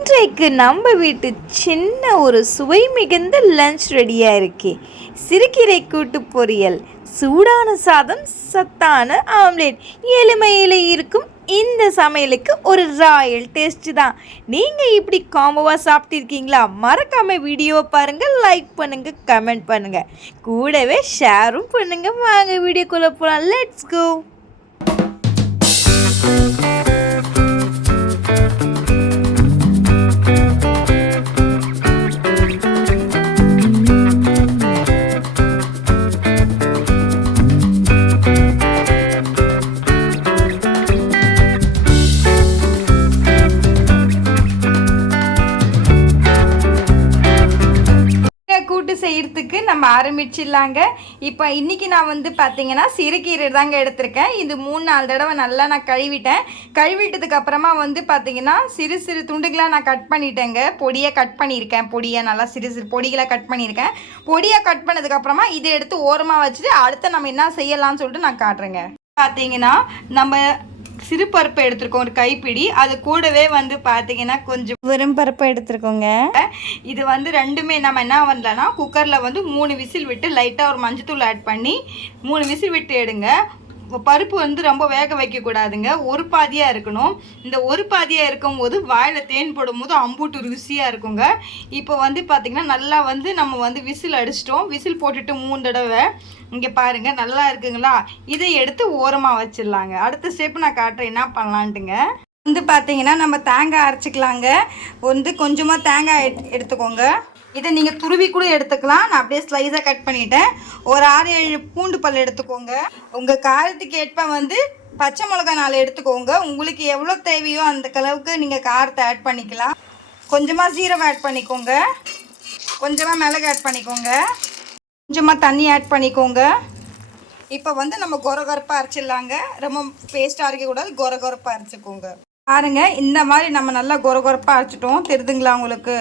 இன்றைக்கு நம்ம வீட்டு சின்ன ஒரு சுவை மிகுந்த லஞ்ச் ரெடியாக இருக்கே. சிறுகீரை கூட்டு பொரியல் சூடான சாதம் சத்தான ஆம்லேட் எளிமையில் இருக்கும் இந்த சமையலுக்கு ஒரு ராயல் டேஸ்ட் தான். நீங்கள் இப்படி காம்போவாக சாப்பிட்ருக்கீங்களா மறக்காமல் வீடியோவை பாருங்கள் லைக் பண்ணுங்கள் கமெண்ட் பண்ணுங்கள் கூடவே ஷேரும் பண்ணுங்கள் வாங்க வீடியோக்குள்ளே போகலாம் லெட்ஸ் கோ நம்ம ஆரம்பிச்சிடலாங்க. இப்போ இன்றைக்கி நான் வந்து பார்த்தீங்கன்னா சிறுகீரை தாங்க எடுத்திருக்கேன். இது மூணு நாலு தடவை நல்லா நான் கழுவிட்டேன். கழுவிட்டதுக்கு அப்புறமா வந்து பார்த்தீங்கன்னா சிறு சிறு துண்டுகளாக நான் கட் பண்ணிட்டேங்க. பொடியை கட் பண்ணியிருக்கேன். பொடியை நல்லா சிறு சிறு பொடிகளை கட் பண்ணியிருக்கேன். பொடியை கட் பண்ணதுக்கப்புறமா இதை எடுத்து ஓரமாக வச்சுட்டு அடுத்து நம்ம என்ன செய்யலாம்னு சொல்லிட்டு நான் காட்டுறேங்க. பார்த்தீங்கன்னா நம்ம சிறு பருப்பு எடுத்திருக்கோம் ஒரு கைப்பிடி. அது கூடவே வந்து பார்த்தீங்கன்னா கொஞ்சம் வெறும் பருப்பு எடுத்திருக்கோங்க. இது வந்து ரெண்டுமே நம்ம என்ன பண்ணலன்னா குக்கரில் வந்து மூணு விசில் விட்டு லைட்டாக ஒரு மஞ்சத்தூள் ஆட் பண்ணி மூணு விசில் விட்டு எடுங்க. பருப்பு வந்து ரொம்ப வேக வைக்கக்கூடாதுங்க. ஒரு பாதியாக இருக்கணும். இந்த ஒரு பாதியாக இருக்கும்போது வாயில் தேன் போடும்போது அம்பூட்டு ருசியாக இருக்குங்க. இப்போ வந்து பார்த்திங்கன்னா நல்லா வந்து நம்ம வந்து விசில் அடிச்சிட்டோம். விசில் போட்டுட்டு மூணு தடவை இங்கே பாருங்கள் நல்லா இருக்குங்களா? இதை எடுத்து ஓரமாக வச்சிடலாங்க. அடுத்த ஸ்டெப் நான் காட்டுறேன். என்ன பண்ணலான்ட்டுங்க. வந்து பார்த்தீங்கன்னா நம்ம தேங்காய் அரைச்சிக்கலாங்க. வந்து கொஞ்சமாக தேங்காய் எடுத்துக்கோங்க. இதை நீங்கள் துருவி கூட எடுத்துக்கலாம். நான் அப்படியே ஸ்லைஸாக கட் பண்ணிட்டேன். ஒரு ஆறு ஏழு பூண்டு பல் எடுத்துக்கோங்க. உங்கள் காரத்துக்கு ஏற்ப வந்து பச்சை மிளகாய் நாலு எடுத்துக்கோங்க. உங்களுக்கு எவ்வளோ தேவையோ அந்த அளவுக்கு நீங்கள் காரத்தை ஆட் பண்ணிக்கலாம். கொஞ்சமாக சீரகம் ஆட் பண்ணிக்கோங்க. கொஞ்சமாக மிளகு ஆட் பண்ணிக்கோங்க. கொஞ்சமாக தண்ணி ஆட் பண்ணிக்கோங்க. இப்போ வந்து நம்ம கொரகொரப்பாக அரைச்சிடலாங்க. ரொம்ப பேஸ்ட்டாக அரைக்கக்கூடாது கொரகொரப்பாக அரைச்சிக்கோங்க. பாருங்க இந்த மாதிரி நம்ம நல்லா கொரகொரப்பாக அரைச்சிட்டோம். தெரியுதுங்களா உங்களுக்கு?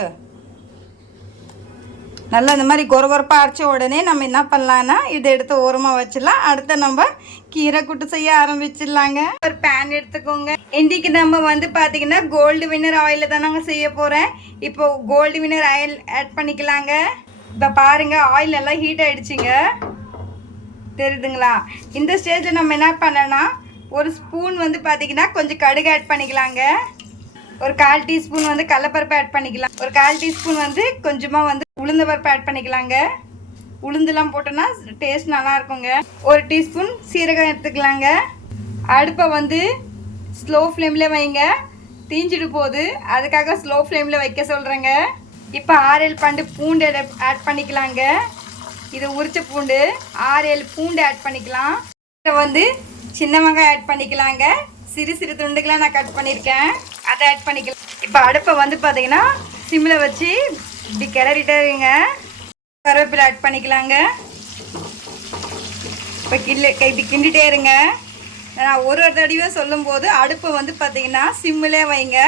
நல்லா இந்த மாதிரி கொரகொரப்பாக அரைச்ச உடனே நம்ம என்ன பண்ணலான்னா இதை எடுத்து ஓரமாக வச்சிடலாம். அடுத்து நம்ம கீரை குட்டு செய்ய ஆரம்பிச்சிடலாங்க. ஒரு பேன் எடுத்துக்கோங்க. இன்றைக்கு நம்ம வந்து பார்த்தீங்கன்னா கோல்டு வின்னர் ஆயிலில் தான் நாங்கள் செய்ய போகிறேன் இப்போ கோல்டு வின்னர் ஆயில் ஆட் பண்ணிக்கலாங்க. இப்போ பாருங்க ஆயில் எல்லாம் ஹீட் ஆகிடுச்சிங்க தெரியுதுங்களா? இந்த ஸ்டேஜில் நம்ம என்ன பண்ணனா ஒரு ஸ்பூன் வந்து பார்த்தீங்கன்னா கொஞ்சம் கடுகு ஆட் பண்ணிக்கலாங்க. ஒரு கால் டீஸ்பூன் வந்து கடலப்பருப்பு ஆட் பண்ணிக்கலாம். ஒரு கால் டீஸ்பூன் வந்து கொஞ்சமாக வந்து உளுந்த பருப்பு ஆட் பண்ணிக்கலாங்க. உளுந்துலாம் போட்டோன்னா டேஸ்ட் நல்லா இருக்குங்க. ஒரு டீஸ்பூன் சீரகம் எடுத்துக்கலாங்க. அடுப்பை வந்து ஸ்லோ ஃப்ளேமில் வைங்க. தீஞ்சிட்டு போகுது அதுக்காக ஸ்லோ ஃப்ளேமில் வைக்க சொல்கிறேங்க இப்போ ஆறேழு பண்டு பூண்டு ஆட் பண்ணிக்கலாங்க. இது உரிச்ச பூண்டு. ஆறு ஏழு பூண்டு ஆட் பண்ணிக்கலாம். இதை வந்து சின்ன வெங்காயம் ஆட் பண்ணிக்கலாங்க. சிறு சிறு துண்டுகளாக நான் கட் பண்ணியிருக்கேன். அதை ஆட் பண்ணிக்கலாம். இப்போ அடுப்பை வந்து பார்த்தீங்கன்னா சிம்மில் வச்சு இப்படி கிளறிட்டே இருங்க. கருவேப்பிலை ஆட் பண்ணிக்கலாங்க. இப்போ கிள்ளு இப்படி கிண்டிகிட்டே இருங்க. நான் ஒரு ஒரு தடவையும் சொல்லும்போது அடுப்பை வந்து பார்த்தீங்கன்னா சிம்மிலே வைங்க.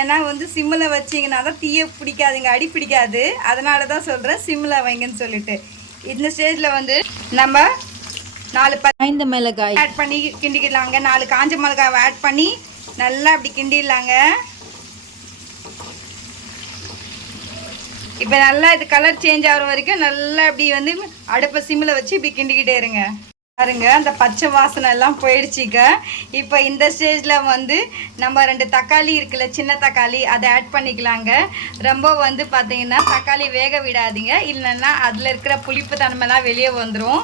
ஏன்னா வந்து சிம்மில் வச்சிங்கன்னா தான் தீய பிடிக்காதுங்க அடி பிடிக்காது. அதனால தான் சொல்கிறேன் சிம்மில் வைங்கன்னு சொல்லிட்டு. இந்த ஸ்டேஜில் வந்து நம்ம நாலு ஐந்து மிளகாய். ஆட் பண்ணி கிண்டிக்கலாங்க நாலு காஞ்ச மிளகாவை ஆட் பண்ணி நல்லா அப்படி கிண்டிடலாங்க. இப்போ நல்லா இது கலர் சேஞ்ச் ஆகிற வரைக்கும் நல்லா இப்படி வந்து அடுப்பை சிம்மில் வச்சு இப்படி கிண்டிக்கிட்டே இருங்க. பாருங்க அந்த பச்சை வாசனை எல்லாம் போயிடுச்சுங்க. இப்போ இந்த ஸ்டேஜில் வந்து நம்ம ரெண்டு தக்காளி இருக்குல்ல சின்ன தக்காளி அதை ஆட் பண்ணிக்கலாங்க. ரொம்ப வந்து பார்த்தீங்கன்னா தக்காளி வேக விடாதீங்க. இல்லைன்னா அதில் இருக்கிற புளிப்பு தன்மைலாம் வெளியே வந்துடும்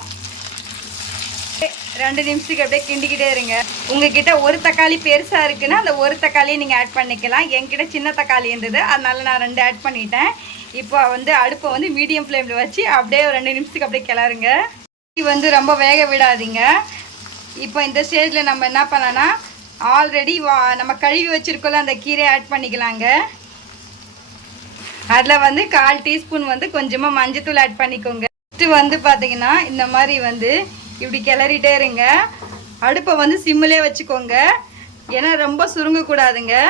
ரெண்டு நிமிஷத்துக்கு அப்படியே கிண்டிக்கிட்டே இருங்க. உங்ககிட்ட ஒரு தக்காளி பெருசாக இருக்குன்னா அந்த ஒரு தக்காளியை நீங்கள் ஆட் பண்ணிக்கலாம். என்கிட்ட சின்ன தக்காளி இருந்தது அதனால நான் ரெண்டு ஆட் பண்ணிட்டேன். இப்போ வந்து அடுப்பை வந்து மீடியம் ஃப்ளேமில் வச்சு அப்படியே ஒரு ரெண்டு நிமிஷத்துக்கு அப்படியே கிளறுங்க. இது வந்து ரொம்ப வேக விடாதீங்க. இப்போ இந்த ஸ்டேஜில் நம்ம என்ன பண்ணனா ஆல்ரெடி வா நம்ம கழுவி வச்சுருக்கோம்ல அந்த கீரையை ஆட் பண்ணிக்கலாங்க. அதில் வந்து கால் டீஸ்பூன் வந்து கொஞ்சமாக மஞ்சத்தூள் ஆட் பண்ணிக்கோங்க. ஃபஸ்ட்டு வந்து பார்த்தீங்கன்னா இந்த மாதிரி வந்து இப்படி கிளறிட்டே இருங்க. அடுப்பை வந்து சிம்மிலே வச்சுக்கோங்க. ஏன்னா ரொம்ப சுருங்கக்கூடாதுங்க.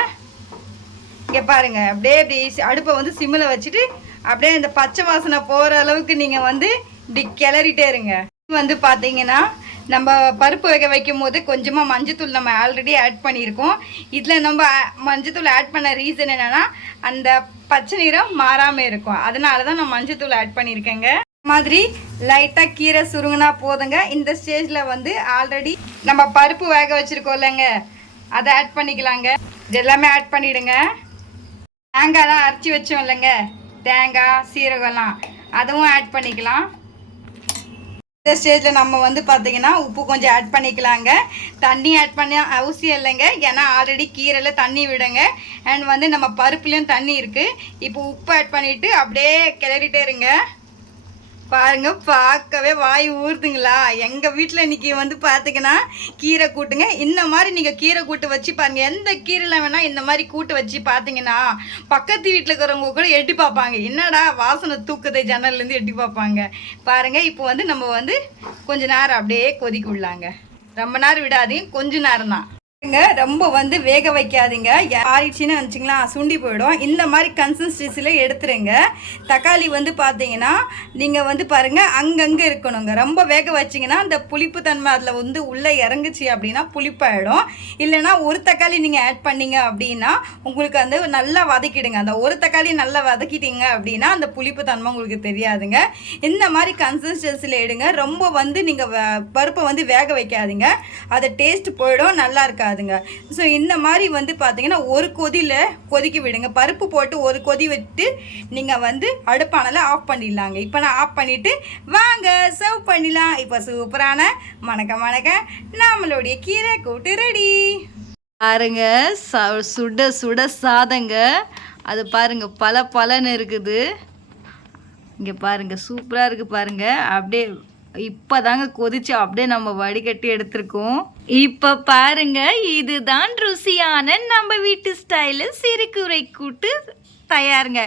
இங்கே பாருங்க அப்படியே இப்படி சி- அடுப்பை வந்து சிம்மில் வச்சுட்டு அப்படியே இந்த பச்சை வாசனை போகிற அளவுக்கு நீங்கள் வந்து இப்படி கிளறிட்டே இருங்க. வந்து பார்த்தீங்கன்னா நம்ம பருப்பு வேக வைக்கும் போது கொஞ்சமாக மஞ்சத்தூள் நம்ம ஆல்ரெடி ஆட் பண்ணியிருக்கோம். இதில் நம்ம மஞ்சத்தூள் ஆட் பண்ண ரீசன் என்னென்னா அந்த பச்சை நிறம் மாறாமல் இருக்கும். அதனால தான் நான் மஞ்சத்தூள் ஆட் பண்ணியிருக்கேங்க. மாதிரி லைட்டாக கீரை சுருங்கினா போதுங்க. இந்த ஸ்டேஜில் வந்து ஆல்ரெடி நம்ம பருப்பு வேக வச்சுருக்கோம் இல்லைங்க அதை ஆட் பண்ணிக்கலாங்க. இது எல்லாமே ஆட் பண்ணிவிடுங்க தேங்காய்லாம் அரைச்சி வச்சோம் இல்லைங்க தேங்காய் சீரகம்லாம். அதுவும் ஆட் பண்ணிக்கலாம். இந்த ஸ்டேஜில் நம்ம வந்து பார்த்திங்கன்னா உப்பு கொஞ்சம் ஆட் பண்ணிக்கலாங்க. தண்ணி ஆட் பண்ண அவசியம் இல்லைங்க. ஏன்னா ஆல்ரெடி கீரையில் தண்ணி விடுங்க. அண்ட் வந்து நம்ம பருப்புலேயும் தண்ணி இருக்குது இப்போ உப்பு ஆட் பண்ணிவிட்டு அப்படியே கிளறிட்டே இருங்க. பாருங்க பார்க்கவே வாய் ஊறுதுங்களா? எங்கள் வீட்டில் இன்னைக்கு வந்து பார்த்தீங்கன்னா கீரை கூட்டுங்க. இந்த மாதிரி நீங்கள் கீரை கூட்டு வச்சு பாருங்க. எந்த கீரையில் வேணால் இந்த மாதிரி கூட்டு வச்சு பார்த்தீங்கன்னா பக்கத்து வீட்டில் இருக்கிறவங்க கூட எட்டி பார்ப்பாங்க. என்னடா வாசனை தூக்குது ஜன்னல்லேருந்து எட்டி பார்ப்பாங்க. பாருங்க இப்போ வந்து நம்ம வந்து கொஞ்ச நேரம் அப்படியே கொதிக்க விடலாங்க. ரொம்ப நேரம் விடாதீங்க. கொஞ்ச நேரம் தான் ரொம்ப வந்து வேக வைக்காதீங்க. ஆறிடுச்சின்னு வச்சுங்களா சுண்டி போயிடும். இந்த மாதிரி கன்சிஸ்டன்சியில் எடுத்துருங்க. தக்காளி வந்து பார்த்தீங்கன்னா நீங்கள் வந்து பாருங்கள் அங்கங்கே இருக்கணுங்க. ரொம்ப வேக வச்சிங்கன்னா அந்த புளிப்பு தன்மை அதில் வந்து உள்ளே இறங்குச்சு அப்படின்னா புளிப்பாயிடும். இல்லைன்னா ஒரு தக்காளி நீங்கள் ஆட் பண்ணீங்க அப்படின்னா உங்களுக்கு வந்து நல்லா வதக்கிடுங்க. அந்த ஒரு தக்காளி நல்லா வதக்கிட்டீங்க அப்படின்னா அந்த புளிப்பு தன்மை உங்களுக்கு தெரியாதுங்க. இந்த மாதிரி கன்சிஸ்டன்சியில் எடுங்க. ரொம்ப வந்து நீங்கள் பருப்பை வந்து வேக வைக்காதீங்க. அதை டேஸ்ட் போயிடும் நல்லா இருக்காது. இருக்காதுங்க ஸோ இந்த மாதிரி வந்து பார்த்தீங்கன்னா ஒரு கொதியில் கொதிக்க விடுங்க. பருப்பு போட்டு ஒரு கொதி விட்டு நீங்கள் வந்து அடுப்பானல ஆஃப் பண்ணிடலாங்க. இப்போ நான் ஆஃப் பண்ணிவிட்டு வாங்க சர்வ் பண்ணிடலாம். இப்போ சூப்பரான மணக்க மணக்க நம்மளுடைய கீரை கூட்டு ரெடி பாருங்க ச- சுட சுட சாதங்க. அது பாருங்க பல பலன்னு இருக்குது. இங்கே பாருங்க சூப்பராக இருக்குது பாருங்க. அப்படியே இப்போ தாங்க கொதிச்சு அப்படியே நம்ம வடிகட்டி எடுத்திருக்கோம். இப்போ பாருங்க இதுதான் ருசியான நம்ம வீட்டு ஸ்டைலு சிறுகுறை கூட்டு தயாருங்க.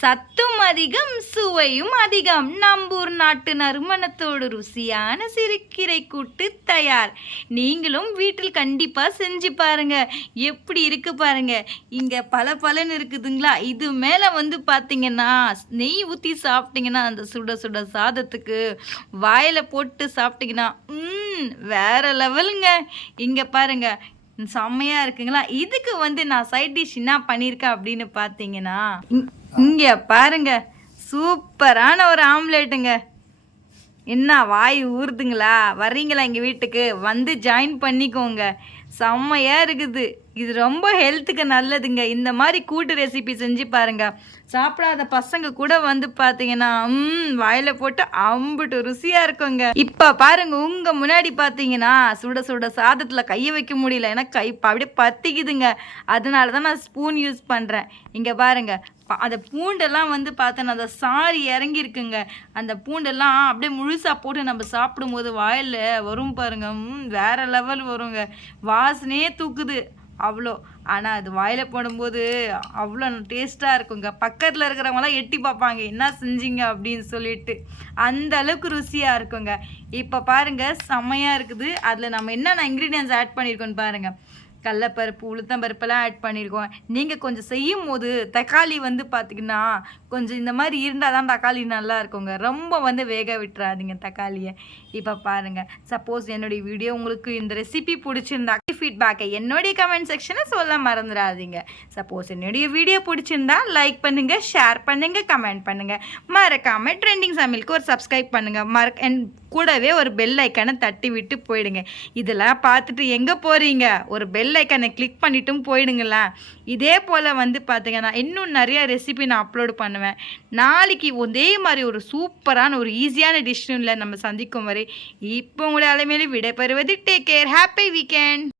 சத்தும் அதிகம் சுவையும் அதிகம். நம்பூர் நாட்டு நறுமணத்தோடு ருசியான சிறுக்கீரை கூட்டு தயார். நீங்களும் வீட்டில் கண்டிப்பாக செஞ்சு பாருங்க. எப்படி இருக்கு பாருங்க. இங்கே பல பலன் இருக்குதுங்களா? இது மேலே வந்து பார்த்தீங்கன்னா நெய் ஊற்றி சாப்பிட்டீங்கன்னா அந்த சுட சுட சாதத்துக்கு வாயில் போட்டு சாப்பிட்டீங்கன்னா ம் வேற லெவலுங்க. இங்கே பாருங்க செம்மையாக இருக்குங்களா? இதுக்கு வந்து நான் சைட் டிஷ் என்ன பண்ணியிருக்கேன் அப்படின்னு பார்த்தீங்கன்னா இங்கே பாருங்க சூப்பரான ஒரு ஆம்லேட்டுங்க. என்ன வாய் ஊறுதுங்களா? வர்றீங்களா எங்கள் வீட்டுக்கு? வந்து ஜாயின் பண்ணிக்கோங்க. செம்மையாக இருக்குது. இது ரொம்ப ஹெல்த்துக்கு நல்லதுங்க. இந்த மாதிரி கூட்டு ரெசிபி செஞ்சு பாருங்க. சாப்பிடாத பசங்க கூட வந்து பார்த்தீங்கன்னா ம் வாயில் போட்டு அம்புட்டு ருசியாக இருக்குங்க. இப்போ பாருங்க உங்கள் முன்னாடி பார்த்தீங்கன்னா சுட சுட சாதத்தில் கையை வைக்க முடியல. ஏன்னா கை அப்படியே பத்திக்குதுங்க. அதனால தான் நான் ஸ்பூன் யூஸ் பண்ணுறேன் இங்கே பாருங்க. அந்த பூண்டெல்லாம் வந்து பார்த்தோன்னா அந்த சாரி இறங்கி இருக்குங்க அந்த பூண்டெல்லாம் அப்படியே முழுசாக போட்டு நம்ம சாப்பிடும்போது வாயில் வரும் பாருங்க. ம், வேற லெவல் வருங்க. வாசனையே தூக்குது. அவ்வளோ ஆனால் அது வாயில் போடும்போது அவ்வளோ டேஸ்ட்டாக இருக்குங்க. பக்கத்தில் இருக்கிறவங்களாம் எட்டி பார்ப்பாங்க என்ன செஞ்சீங்க? அப்படின்னு சொல்லிட்டு. அந்த அளவுக்கு ருசியாக இருக்குங்க. இப்போ பாருங்க செம்மையாக இருக்குது. அதில் நம்ம என்னென்ன இன்க்ரீடியன்ஸ் ஆட் பண்ணியிருக்கோன்னு பாருங்க. கடலப்பருப்பு உளுத்தம்பருப்பெல்லாம் ஆட் பண்ணியிருக்கோம் நீங்கள் கொஞ்சம் செய்யும் போது தக்காளி வந்து பார்த்திங்கன்னா கொஞ்சம் இந்த மாதிரி இருந்தால் தான் தக்காளி நல்லா இருக்குங்க. ரொம்ப வந்து வேக விட்டுறாதீங்க தக்காளியை. இப்போ பாருங்கள் சப்போஸ் என்னுடைய வீடியோ உங்களுக்கு இந்த ரெசிபி பிடிச்சிருந்தா ஃபீட்பேக்கை என்னுடைய கமெண்ட் செக்ஷனை சொல்ல மறந்துடாதீங்க சப்போஸ் என்னுடைய வீடியோ பிடிச்சிருந்தா லைக் பண்ணுங்கள் ஷேர் பண்ணுங்கள் கமெண்ட் பண்ணுங்கள் மறக்காமல் ட்ரெண்டிங் சமையலுக்கு ஒரு சப்ஸ்கிரைப் பண்ணுங்கள் மறக்க என் கூடவே ஒரு பெல் ஐக்கானை தட்டி விட்டு போயிடுங்க. இதெல்லாம் பார்த்துட்டு எங்கே போகிறீங்க ஒரு பெல் ஐக்கானை கிளிக் பண்ணிட்டும் போயிடுங்களேன். இதே போல் வந்து பார்த்தீங்கன்னா இன்னும் நிறைய ரெசிபி நான் அப்லோடு பண்ண பண்ணுவேன். நாளைக்கு ஒரே மாதிரி ஒரு சூப்பரான ஒரு ஈஸியான டிஷ்ஷனில் நம்ம சந்திக்கும் வரை இப்போ உங்களை அலைமையிலே விடைபெறுவது டேக் கேர் ஹாப்பி வீக்கெண்ட்